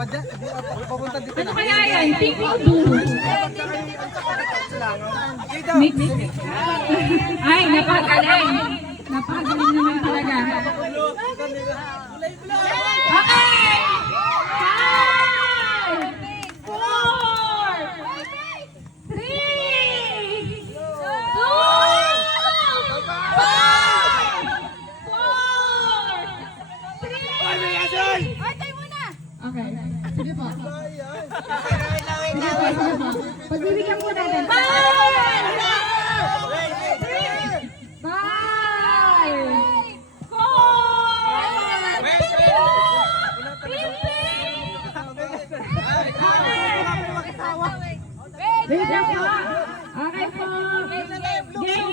Ano kaya yan? Pink o blue? Mix? Ay, napakagaling. Napakagaling naman talaga. Okay! 5, 4, 3, 2, 1, 4, 3, okay. Sige po. Sige po. Pagbibigyan po natin. 5, 4, wait lang po. Okay po. Game.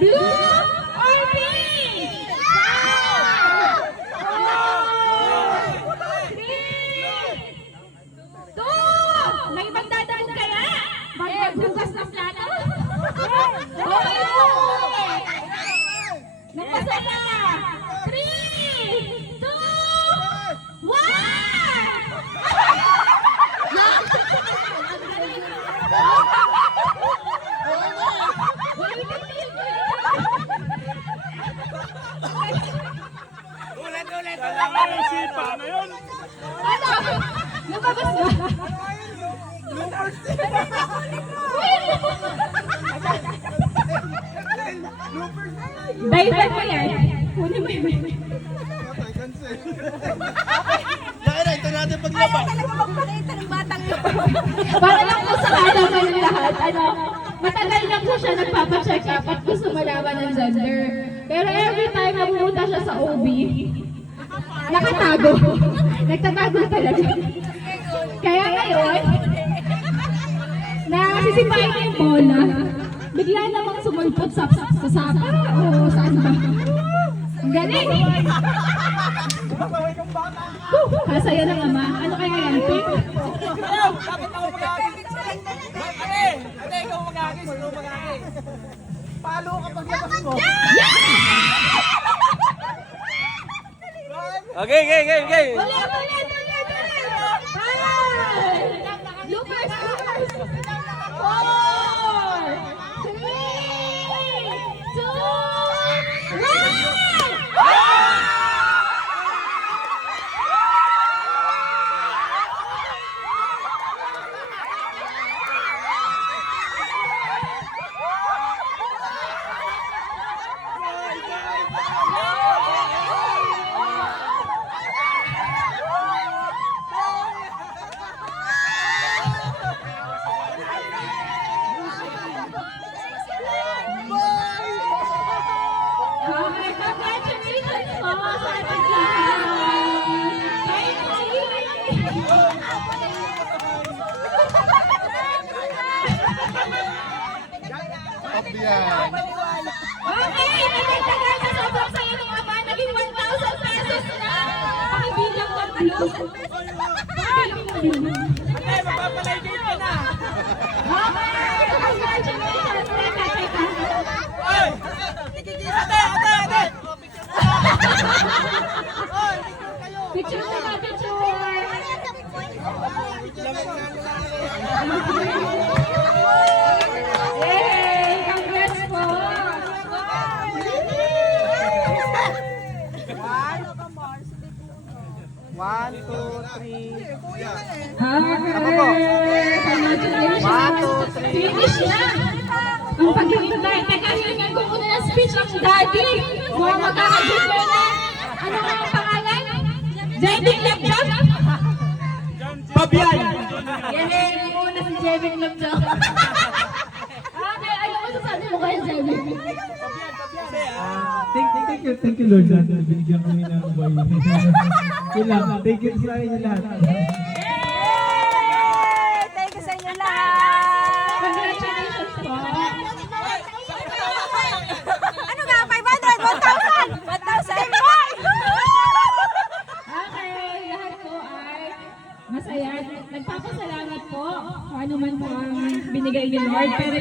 Blue or pink? 5, 4, 3, 2. May magdadabog kaya? Magbugas ng plato? Nagpasaya. 3, 2, 1. Ulit. Kailangan ng sipa na yun. Ano? Lumabas ba? Diver mo yan. Kunin mo yun. Ito natin paglaba. Para lang po sa alam mo yung lahat. Matagal na po siya nagpapacheck up at gusto malaman ng gender. Pero every time na pumunta siya sa OB, nakatago. Nagtatago talaga. Kaya ngayon, nasisipain niya yung bola. Bigla namang sumulpot sa sapa o saan ba? Ang galing! Kasaya ng ama. Ano kaya yan, Pink? Palo kapag labas mo. Okay. Ulit! Lucas! 4, 3, 2, 1! Congratulations po sa ating Okay, nagtatagal na sobrang saya ng ama. Naging 1,000 pesos na. Pakibilang ng blue. Ate, mapapalay-gate ka na. Okay, congratulations. Teka. Oy! Ate! Picture na, picture. Yay! Congrats po. One, two, three. Congratulations. Finish na. Ang paghihintay. Teka, hilingan ko muna ng speech ng daddy. Mga magkakagit ko na. Ano nga ang pangalan? Jevin Lapjok? Pabian! Yan muna si Jevin Lapjok. Okay, ano mo sasabi mo kay Jevin? Thank you Lord God na binigyan kami ng buhay. Yun lang, thank you sa inyo lahat. Thank you sa inyo lahat! Congratulations po. Ano nga? 500? 1,000? 1,000 boy! Okay, lahat po ay masaya. Nagpapasalamat po kung ano man po ang binigay ni Lord. Pero